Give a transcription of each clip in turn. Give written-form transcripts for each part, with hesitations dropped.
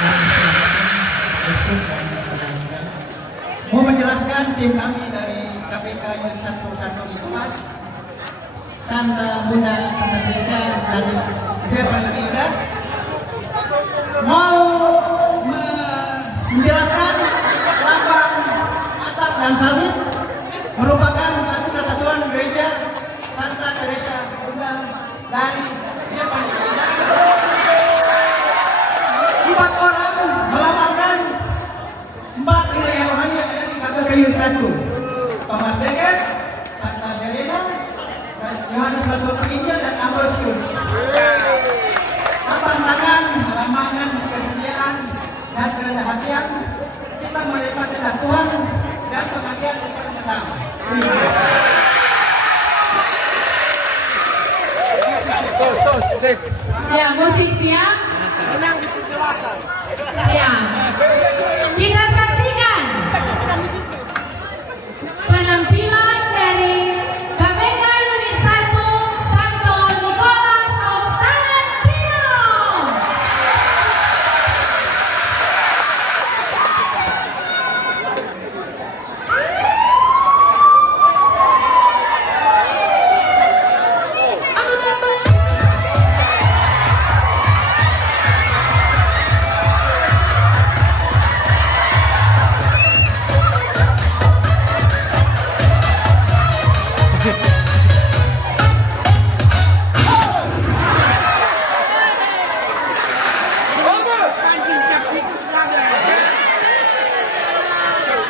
Mau menjelaskan tim kami dari KPK Unit 1 Kantor Humas, Santa Bunda Santa Teresa dari Departemen mau menjelaskan lambang atap dan salib merupakan satu kesatuan gereja Santa Teresa Bunda dari Departemen. 4 orang melambangkan 4 wilayah rohani yang ada di KPK Unit 1. Thomas Becket, Santa Helena, Yohanes Rasul Penginjil dan Ambrosius. Lambang tangan melambangkan kesetiaan dan kerendahan hatian kita menerima kehendak Tuhan dan pengabdian kepada sesama. Ya, musik siap. Siap. Kita saksikan penampilan dari KPK Unit 1 Santo Nicholas of Tarantino.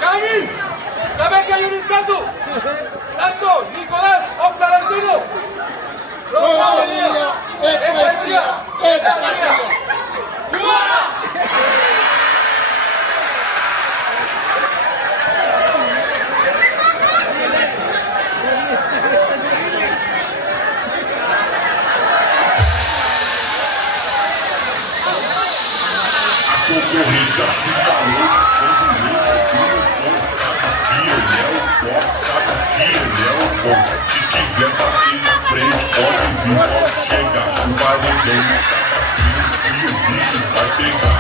Kami, KPK Unit 1, Santo Nicholas of Tarantino, Romalia, Ecclesia, Italia, juara! Concorrência que calou, convivência de emoção, sabe que ele é o top, sabe que ele é o bom. Se quiser bater na frente, pode vir, pode chegar, não vai ninguém. E o bicho vai pegar.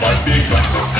vai pegar.